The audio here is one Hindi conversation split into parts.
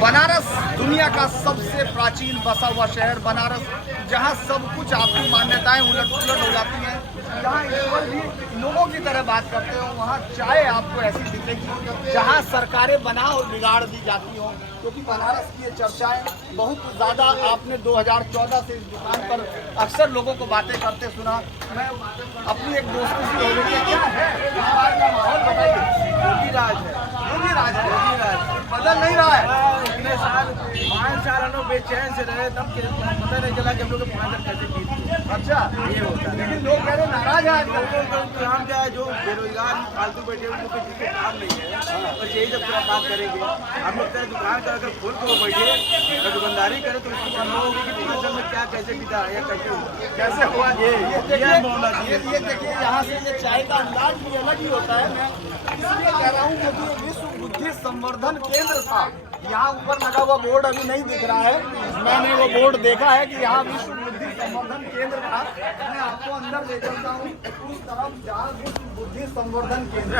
बनारस दुनिया का सबसे प्राचीन बसा हुआ शहर बनारस, जहाँ सब कुछ आपकी मान्यताएं उलट पुलट हो जाती हैं, जहाँ ईश्वर भी लोगों की तरह बात करते हो, वहाँ चाय आपको ऐसी दिखेगी जहाँ सरकारें बना और बिगाड़ दी जाती हों। क्योंकि बनारस की ये चर्चाएं बहुत ज़्यादा आपने 2014 से इस दुकान पर अक्सर लोगों को बातें करते सुना। मैं अपनी एक दोस्त से हो रही है, क्या है आज का माहौल बताइए। योगी राज है, योगी राज है, योगी राज बदल नहीं रहा है। इतने साल 5 साल हम लोग बेचैन से रहे, तब पता नहीं चला कि हम लोग 5 साल कैसे बीत गए। अच्छा, ये होता है। लेकिन लोग कह रहे नाराज है लोगों का काम क्या है, जो बेरोजगार फालतू बैठे हुए उनको किसी काम नहीं है, बस यही सब पूरा काम करेंगे। हम लोग कहें दुकान का अगर खोल के वो बैठे अगर दुकानदारी करे तो उसको मालूम होगी कि 5 साल में क्या कैसे बीता या कैसे हुआ। ये देखिए यहाँ से ये चाय का अंदाज भी अलग ही होता है। मैं इसलिए कह रहा हूँ क्योंकि ये विश्व बुद्धि संवर्धन केंद्र था। यहाँ ऊपर लगा हुआ बोर्ड अभी नहीं दिख रहा है, मैंने वो बोर्ड देखा है कि यहाँ विश्व बुद्धि संवर्धन केंद्र था। मैं आपको अंदर ले चलता हूँ उस तरफ जहाँ विश्व बुद्धि संवर्धन केंद्र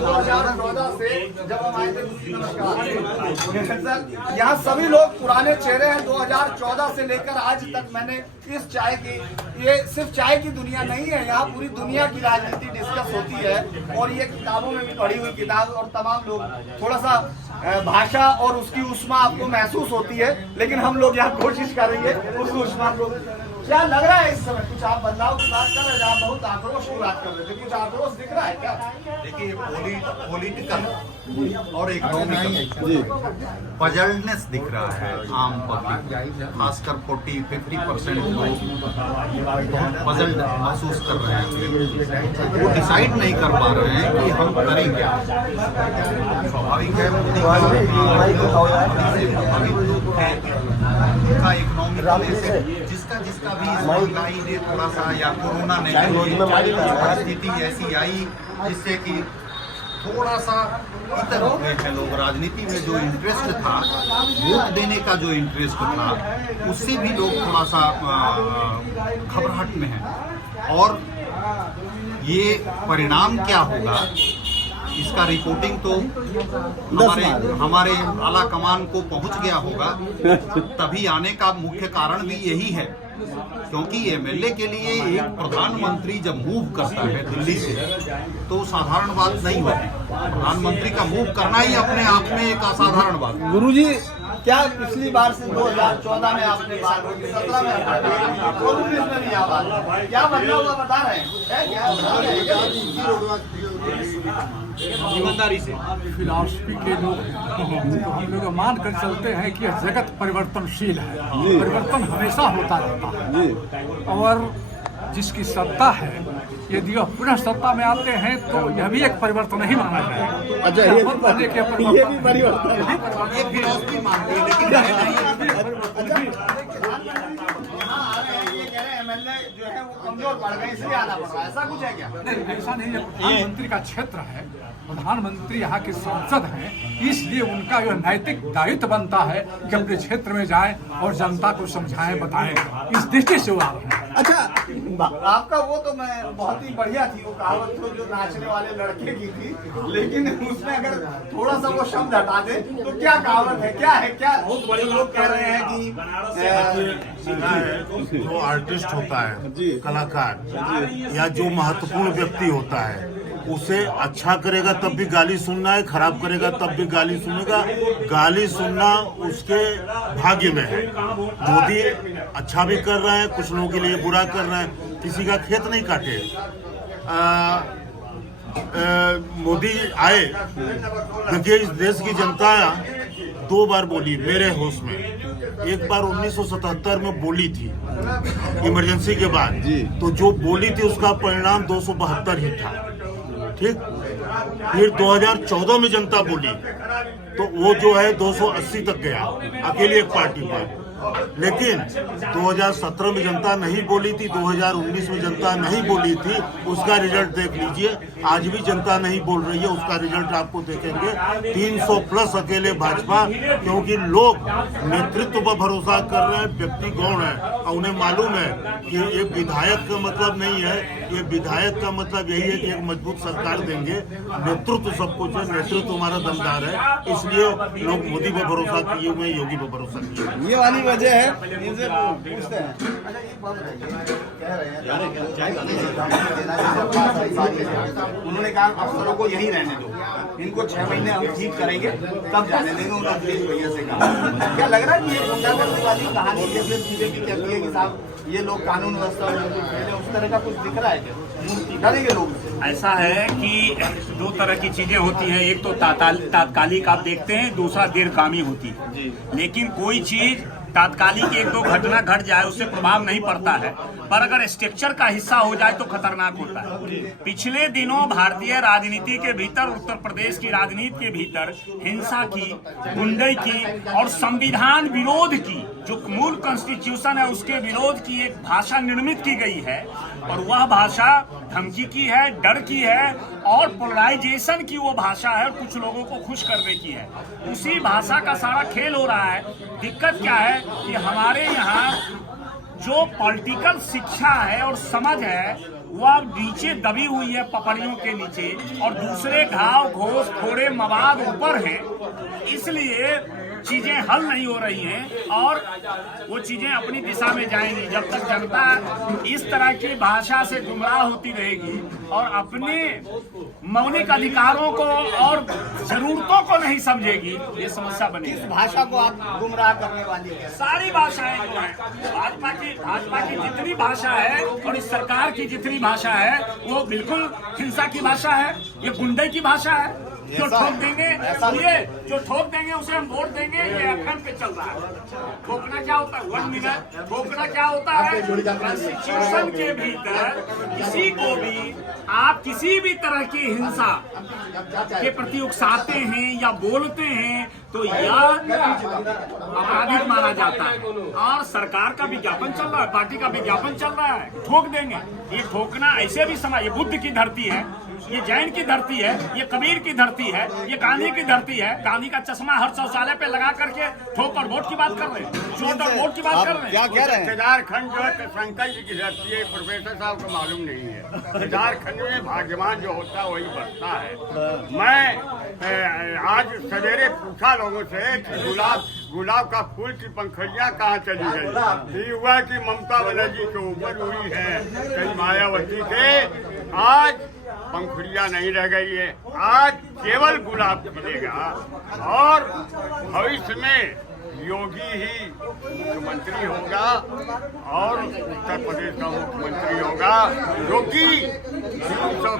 2014 से जब हम आए थे। नमस्कार। यहाँ सभी लोग पुराने चेहरे हैं। 2014 से लेकर आज तक मैंने इस चाय की, ये सिर्फ चाय की दुनिया नहीं है, यहाँ पूरी दुनिया की राजनीति डिस्कस होती है और ये किताबों में भी पढ़ी हुई किताब और तमाम लोग थोड़ा सा भाषा और उसकी उष्मा आपको महसूस होती है, लेकिन हम लोग यहाँ कोशिश करेंगे उस उष्मा को। क्या लग रहा है इस समय कुछ आप बदलाव की बात कर रहे थे, आप बहुत आक्रोश की बात कर रहे थे, कुछ आक्रोश दिख रहा है क्या? देखिए, पॉलिटिकल और इकोनॉमिकल पजलनेस दिख रहा है आम पब्लिक, खासकर 40-50% लोग बहुत पजल्ड महसूस कर रहे हैं। वो डिसाइड नहीं कर पा रहे हैं कि हम करें क्या। स्वाभाविक है, मोदी का इकोनॉमिक जिसका भी महंगाई ने थोड़ा सा या कोरोना ने परिस्थिति ऐसी आई जिससे कि थोड़ा सा इतर हो गए हैं लोग। राजनीति में जो इंटरेस्ट था, वोट देने का जो इंटरेस्ट था, उससे भी लोग थोड़ा सा घबराहट में हैं। और ये परिणाम क्या होगा इसका रिपोर्टिंग तो हमारे आला कमान को पहुंच गया होगा। तभी आने का मुख्य कारण भी यही है, क्योंकि एमएलए के लिए एक प्रधानमंत्री जब मूव करता है दिल्ली से तो साधारण बात नहीं होती। प्रधानमंत्री का मूव करना ही अपने आप में एक असाधारण बात। गुरुजी, क्या पिछली बार से 2014 में आपने बात की, 17 में आपने, 19 में भी बात, क्या बदलाव हुआ बता रहे हैं? ईमानदारी से फिलॉसफी के लोग तो हम लोग मान कर चलते हैं कि यह जगत परिवर्तनशील है, परिवर्तन हमेशा होता रहता है। और जिसकी सत्ता है, यदि वह पुनः सत्ता में आते हैं तो यह भी एक परिवर्तन ही माना जाएगा। अच्छा, ये भी परिवर्तन ये फिलॉसफी मानती है, लेकिन एमएलए जो है वो कमजोर पड़ गए इसलिए आना पड़ रहा है, ऐसा कुछ है क्या? नहीं, ऐसा नहीं है। प्रधानमंत्री का क्षेत्र है, प्रधानमंत्री यहाँ के सांसद हैं, इसलिए उनका यह नैतिक दायित्व बनता है कि अपने क्षेत्र में जाएं और जनता को समझाएं, बताएं। इस दृष्टि से वो आ रहे हैं। अच्छा, आपका वो तो मैं बहुत ही बढ़िया थी वो कहावत तो जो नाचने वाले लड़के की थी, लेकिन उसमें अगर थोड़ा सा वो शब्द हटा दे तो क्या कहावत है, क्या है? क्या बहुत बड़े लोग कह रहे हैं कि जो आर्टिस्ट होता है, कलाकार या जो महत्वपूर्ण व्यक्ति होता है, उसे अच्छा करेगा तब भी गाली सुनना है, खराब करेगा तब भी गाली सुनेगा। गाली सुनना उसके भाग्य में है। मोदी अच्छा भी कर रहा है, कुछ लोगों के लिए बुरा कर रहा है, किसी का खेत नहीं काटे। मोदी आए, देखिए इस देश की जनता 2 बार बोली मेरे होश में। एक बार 1977 में बोली थी इमरजेंसी के बाद, तो जो बोली थी उसका परिणाम 272 ही था, ठीक। फिर 2014 में जनता बोली तो वो जो है 280 तक गया अकेली एक पार्टी पर। लेकिन 2017 में जनता नहीं बोली थी, 2019 में जनता नहीं बोली थी, उसका रिजल्ट देख लीजिए। आज भी जनता नहीं बोल रही है, उसका रिजल्ट आपको देखेंगे 300 प्लस अकेले भाजपा, क्योंकि लोग नेतृत्व पर भरोसा कर रहे हैं, व्यक्ति गौण है। और उन्हें मालूम है कि ये विधायक का मतलब नहीं है, ये विधायक का मतलब यही है कि एक मजबूत सरकार देंगे, नेतृत्व सब कुछ है, नेतृत्व हमारा दमदार है, इसलिए लोग मोदी पर भरोसा किए हुए हैं, योगी पर भरोसा किए हुए हैं। ये वाली वजह है, इनसे पूछते हैं। उन्होंने कहा अफसरों को यही रहने दो, इनको 6 महीने हम ठीक करेंगे तब जाने देंगे। उन्होंने अखिलेश भैया से कहा। क्या लग रहा है कि ये गुंडागर्दी वाली कहानी जैसे बीजेपी कहती है कि साहब ये लोग कानून व्यवस्था उस तरह का कुछ दिख रहा है क्या? डरेंगे लोग? ऐसा है कि 2 तरह की चीजें होती हैं, एक तो तात्कालिक आप देखते हैं, दूसरा दीर्घगामी होती है। लेकिन कोई चीज तात्कालिक 1-2 घटना घट जाए उससे प्रभाव नहीं पड़ता है, पर अगर स्ट्रक्चर का हिस्सा हो जाए तो खतरनाक होता है। पिछले दिनों भारतीय राजनीति के भीतर, उत्तर प्रदेश की राजनीति के भीतर हिंसा की, गुंडई की और संविधान विरोध की, जो मूल कॉन्स्टिट्यूशन है उसके विरोध की एक भाषा निर्मित की गई है, और वह भाषा धमकी की है, डर की है और पोलराइजेशन की वो भाषा है, और कुछ लोगों को खुश करने की है। उसी भाषा का सारा खेल हो रहा है। दिक्कत क्या है कि हमारे यहाँ जो पॉलिटिकल शिक्षा है और समझ है वह नीचे दबी हुई है, पपड़ियों के नीचे, और दूसरे घाव घोष थोड़े मवाद ऊपर हैं, इसलिए चीजें हल नहीं हो रही हैं और वो चीजें अपनी दिशा में जाएंगी। जब तक जनता इस तरह की भाषा से गुमराह होती रहेगी और अपने मौलिक अधिकारों को और जरूरतों को नहीं समझेगी, ये समस्या बनेगी। भाषा को आप गुमराह करने वाली है। सारी भाषाएं जो है, भाजपा की जितनी भाषा है और इस सरकार की जितनी भाषा है वो बिल्कुल हिंसा की भाषा है, ये गुंडे की भाषा है। जो ठोक देंगे उसे हम वोट देंगे, ये एफएम पे चल रहा है। ठोकना क्या होता है? 1 मिनट। ठोकना क्या होता है? कॉन्स्टिट्यूशन के भीतर किसी को भी आप किसी भी तरह की हिंसा के प्रति उकसाते हैं या बोलते हैं तो यह आपराधिक माना जाता है, और सरकार का विज्ञापन चल रहा है, पार्टी का विज्ञापन चल रहा है, ठोक देंगे। ये ठोकना ऐसे भी समय, ये बुद्ध की धरती है, ये जैन की धरती है, ये कबीर की धरती है, ये गांधी की धरती है। गांधी का चश्मा हर शौचालय पे लगा करके ठोक और वोट की बात कर रहे हैं, चोट और वोट की बात कर रहे हैं। क्या कह रहे हैं? केदारखंड जो है शंकर जी की धरती है, प्रोफेसर साहब को मालूम नहीं है। केदारखंड में भाग्यवान जो होता है वही बढ़ता है। मैं आज सवेरे पूछा लोगों से कि गुलाब का फूल की पंखुड़ियाँ कहाँ चली गई। ये हुआ कि ममता बनर्जी के ऊपर हुई है, कई मायावती के, आज पंखुड़ियाँ नहीं रह गई है, आज केवल गुलाब खिलेगा और भविष्य में योगी ही मुख्यमंत्री होगा और उत्तर प्रदेश का मुख्यमंत्री होगा, जो कि 300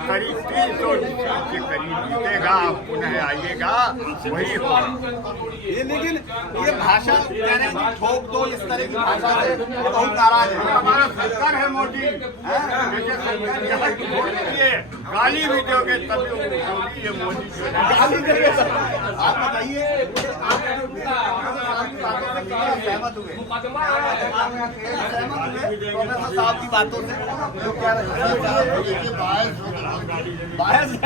के करीब जीतेगा, पुनः आइएगा, वही होगा। ये लेकिन ये भाषा कह रहे हैं ठोक दो, इस तरह की भाषा से बहुत नाराज है। हमारा सरकार है मोदी, जैसे सरकार यहाँ की वोट दिए, गाली भी दोगे तभी योगी ये मोदी जो है। गाली देंगे सर। आप बताइए, सहमत हुए प्रोफेसर साहब की बातों से? जो क्या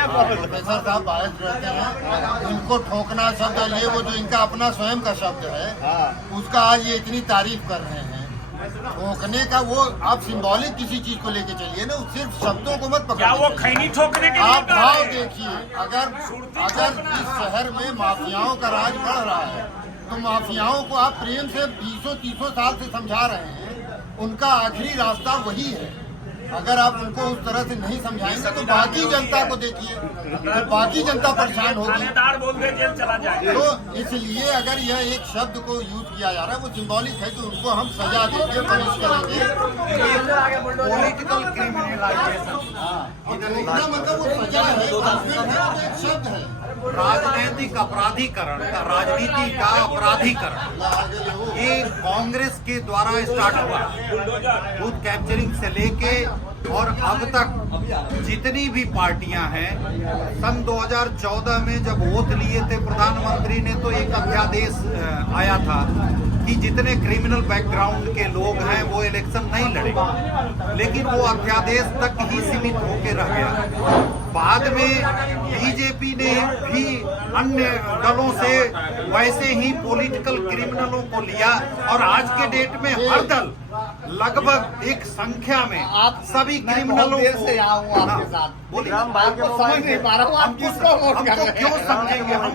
प्रोफेसर साहब बायस रहते हैं, इनको ठोकना शब्द है वो जो इनका अपना स्वयं का शब्द है, उसका आज ये इतनी तारीफ कर रहे हैं। ठोकने का वो आप सिंबॉलिक किसी चीज को लेके चलिए ना, सिर्फ शब्दों को मत क्या वो पकड़िए। खैनी ठोकने के लिए आप कर भाव रहे हैं? देखिए, अगर इस शहर में माफियाओं का राज बढ़ रहा है तो माफियाओं को आप प्रेम से 20-30 साल से समझा रहे हैं, उनका आखिरी रास्ता वही है। अगर आप उनको उस तरह से नहीं समझाएंगे तो बाकी जनता को देखिए, तो बाकी जनता परेशान होगी। थानेदार बोल दे जेल चला जाए। तो इसलिए अगर यह एक शब्द को यूज किया जा रहा है वो सिंबॉलिक है कि उनको हम सजा देंगे, पनिश करेंगे। पॉलिटिकल क्रिमिनलाइजेशन, मतलब वो सजा है, एक शब्द है। राजनीतिक अपराधीकरण का, राजनीति का अपराधीकरण, ये कांग्रेस के द्वारा स्टार्ट हुआ। बूथ कैप्चरिंग से लेके और अब तक जितनी भी पार्टियां हैं, सन 2014 में जब वोट लिए थे प्रधानमंत्री ने, तो एक अध्यादेश आया था कि जितने क्रिमिनल बैकग्राउंड के लोग हैं वो इलेक्शन नहीं लड़ेंगे, लेकिन वो अध्यादेश तक ही सीमित होकर रह गया। बाद में बीजेपी ने भी अन्य दलों से वैसे ही पॉलिटिकल क्रिमिनलों को लिया और आज के डेट में हर दल लगभग एक संख्या में आप सभी मैं क्रिमिनलों बहुत देर को से यहाँ हूँ आपके साथ। बोलिए। आपको समझ नहीं पा रहा हूँ आप किसको वोट कर हमको रहे क्यों हैं? समझेंगे? हम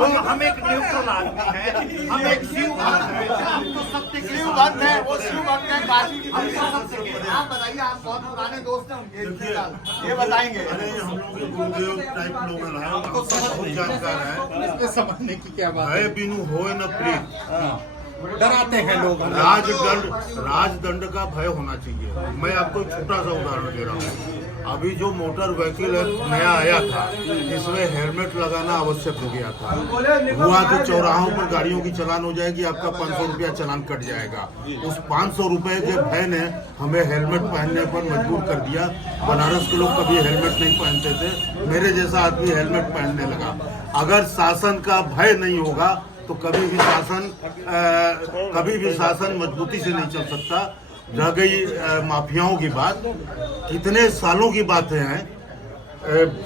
वोट हम एक न्यूट्रल आदमी हैं, हम एक शिव भक्त हैं, हम तो सत्य के शिव भक्त है, वो शिव भक्त है, काशी की आप बताइए, आप बहुत पुराने दोस्त हैं उनके इतने साल, ये बताएंगे। हम लोग के गुरुदेव टाइप लोग हैं, हमको बहुत जानकार है। इसके समझने की क्या बात भय बिनु होए न प्रीत। डराते हैं लोग राजदंड का भय होना चाहिए। मैं आपको एक छोटा सा उदाहरण दे रहा हूँ। अभी जो मोटर व्हीकल नया आया था, इसमें हेलमेट लगाना आवश्यक हो गया था। हुआ तो चौराहों पर गाड़ियों की चालान हो जाएगी, आपका 500 रुपया चालान कट जाएगा। उस 500 रुपए के भय ने हमें हेलमेट पहनने पर मजबूर कर दिया। बनारस के लोग कभी हेलमेट नहीं पहनते थे, मेरे जैसा आदमी हेलमेट पहनने लगा। अगर शासन का भय नहीं होगा तो कभी भी शासन मजबूती से नहीं चल सकता। रह गई माफियाओं की बात, कितने सालों की बातें हैं।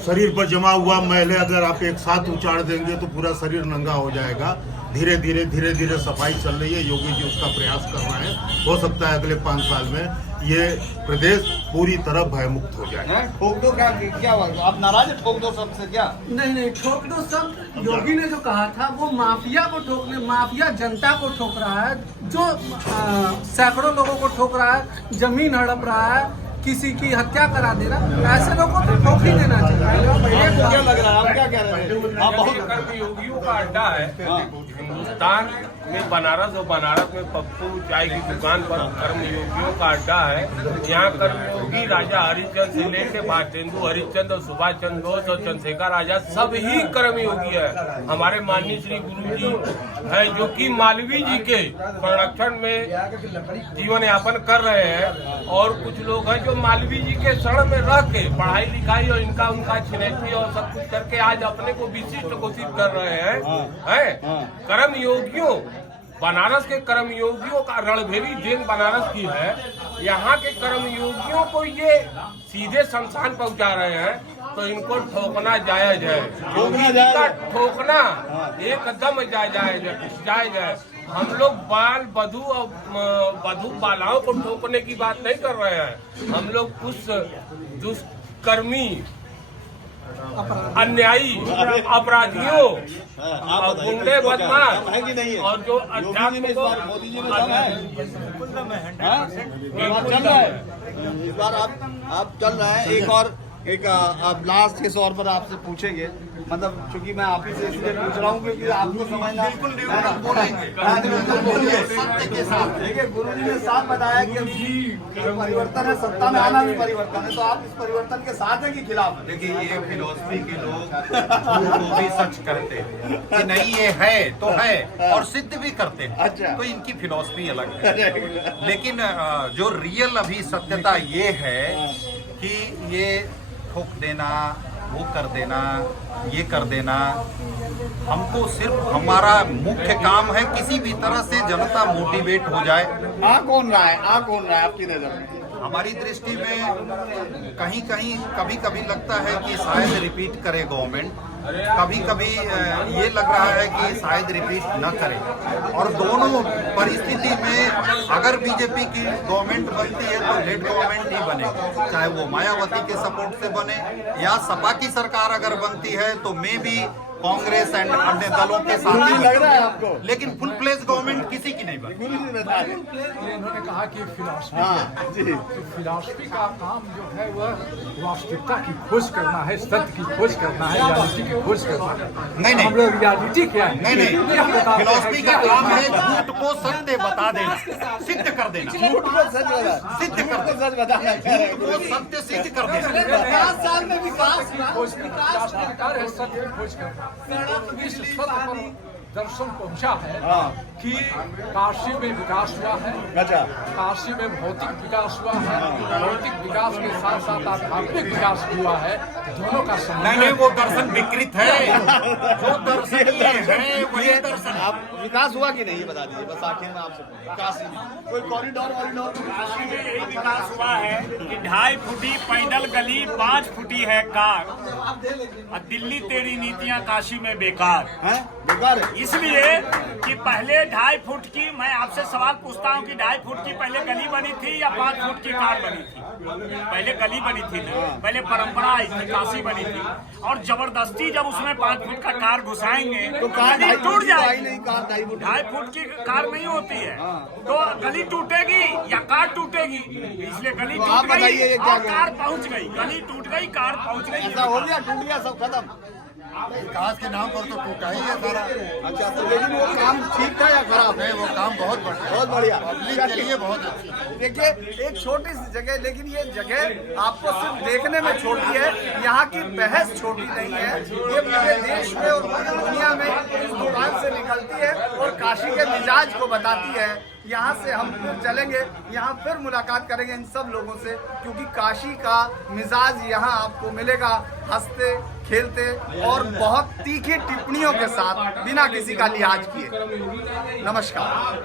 शरीर पर जमा हुआ मैले अगर आप एक साथ उचाड़ देंगे तो पूरा शरीर नंगा हो जाएगा। धीरे धीरे सफाई चल रही है। योगी जी उसका प्रयास कर रहे हैं। हो सकता है अगले 5 साल में ये प्रदेश पूरी तरह भयमुक्त हो जाए। ठोक दो क्या हुआ? आप नाराज है? ठोक दो सबसे क्या? नहीं ठोक दो सब। योगी ने जो कहा था वो माफिया को ठोकने, माफिया जनता को ठोक रहा है, जो सैकड़ों लोगों को ठोक रहा है, जमीन हड़प रहा है, किसी की हत्या करा दे रहा, ऐसे लोगों को तो ठोक ही देना चाहिए। क्या लग रहा है? आप क्या कह रहे हैं? आप बहुत कर्मयोगियों का अड्डा है हिंदुस्तान में बनारस, और बनारस में पप्पू चाय की दुकान पर कर्मयोगियों का अड्डा है। यहाँ कर्मयोगी राजा हरिश्चंद्र से लेके भारतेंदु हरिश्चंद्र, सुभाष चंद्र बोस और चंद्रशेखर आजाद सब ही कर्मयोगी है। हमारे माननीय श्री गुरु जी है जो कि मालवीय जी के संरक्षण में जीवन यापन कर रहे हैं, और कुछ लोग हैं जो मालवीय जी के शरण में रह के पढ़ाई लिखाई और इनका उनका छिनेत्री और सब कुछ करके आज अपने को विशिष्ट घोषित कर रहे हैं। कर्मयोगियों, बनारस के कर्मयोगियों का रणभेरी जेल बनारस की है। यहाँ के कर्मयोगियों को ये सीधे शमशान पहुँचा रहे हैं, तो इनको ठोकना जायज है। योगी जी का ठोकना एकदम जायज है। हम लोग बाल बधू और बधू बालाओं को ठोकने की बात नहीं कर रहे हैं। हम लोग उस दुष्कर्मी, अन्यायी, अपराधियों, गुंडे, बदमाश और जो अध्यात्म को चल रहा है। इस बार आप चल रहे हैं। एक आप लास्ट के तौर पर आपसे पूछेंगे, मतलब चूंकि मैं आप ही से इसलिए पूछ रहा हूँ क्योंकि आपको समझना सत्य के साथ। देखिए, गुरु जी ने साफ बताया कि परिवर्तन है, सत्ता में आना भी परिवर्तन है, तो आप इस परिवर्तन के साथ हैं कि खिलाफ हैं? देखिए, ये फिलोसफी के लोग झूठ भी सच करते हैं कि नहीं ये है तो है, और सिद्ध भी करते हैं। अच्छा। तो इनकी फिलोसफी अलग है। लेकिन जो रियल अभी सत्यता ये है कि ये ठोक देना, वो कर देना, ये कर देना, हमको सिर्फ हमारा मुख्य काम है किसी भी तरह से जनता मोटिवेट हो जाए। आ कौन रहा है आपकी नजर में? हमारी दृष्टि में कहीं कभी कभी लगता है कि शायद रिपीट करे गवर्नमेंट, कभी कभी ये लग रहा है कि शायद रिपीट न करे। और दोनों परिस्थिति में अगर बीजेपी की गवर्नमेंट बनती है तो लेट गवर्नमेंट ही बने, चाहे वो मायावती के सपोर्ट से बने या सपा की सरकार अगर बनती है तो मे भी कांग्रेस एंड अन्य दलों के साथ लग रहा है आपको, लेकिन फुल प्लेज गवर्नमेंट किसी की नहीं बनी। इन्होंने कहा कि फिलॉसफी, तो फिलॉसफी का काम जो है वह वास्तविकता की खोज करना है, सत्य की खोज करना है, रियलिटी की खोज करना है। नहीं हम लोग रियलिटी क्या है? नहीं, फिलॉसफी का काम है झूठ को सत्य बता देना, सिद्ध कर देना, झूठ को सच बता, सिद्ध कर देना, सच बताना, झूठ को सत्य सिद्ध कर देना। 50 साल में विकास खोज करना, सत्य की खोज करना। इस सत्य पर दर्शन पहुंचा है कि काशी में विकास हुआ है। अच्छा। काशी में भौतिक विकास हुआ है, भौतिक विकास के साथ साथ आध्यात्मिक विकास हुआ है। दोनों का नहीं, वो दर्शन विकृत है। जो दर्शन है वही दर्शन। आप विकास हुआ कि नहीं ये बता दीजिए, बस आखिर में आपसे। काशी में कोई कॉरिडोर काशी में यही विकास हुआ है कि 2.5 फुटी पैदल गली, 5 फुटी है कार, और दिल्ली तेरी नीतियां काशी में बेकार है, बेकार है। इसलिए कि पहले 2.5 फुट की, मैं आपसे सवाल पूछता हूँ कि 2.5 फुट की पहले गली बनी थी या 5 फुट की कार बनी थी? पहले गली बनी थी ना, पहले परंपरा आई थी, काशी बनी थी, और जबरदस्ती जब उसमें 5 फुट का कार घुसाएंगे तो गली टूट जाएगी। 2.5 फुट की कार नहीं होती है, तो गली टूटेगी या कार टूटेगी, इसलिए गली टूट गई और कार पहुंच गई, गली टूट गई, कार पहुंच गई। हो गया, टूट गया, सब खत्म। विकास के नाम पर तो टूटा ही है सारा। अच्छा, तो लेकिन वो काम ठीक था या खराब? नहीं, वो काम बहुत बढ़िया, बहुत बढ़िया, पब्लिक के लिए बहुत अच्छी। देखिए, एक छोटी सी जगह, लेकिन ये जगह आपको सिर्फ देखने में छोटी है, यहाँ की बहस छोटी नहीं है। ये पूरे देश में और पूरी दुनिया में इस दुकान से निकलती है और काशी के मिजाज को बताती है। यहाँ से हम फिर चलेंगे, यहाँ फिर मुलाकात करेंगे इन सब लोगों से, क्योंकि काशी का मिजाज यहाँ आपको मिलेगा, हंसते खेलते और बहुत तीखी टिप्पणियों के साथ, बिना किसी का लिहाज किए। नमस्कार।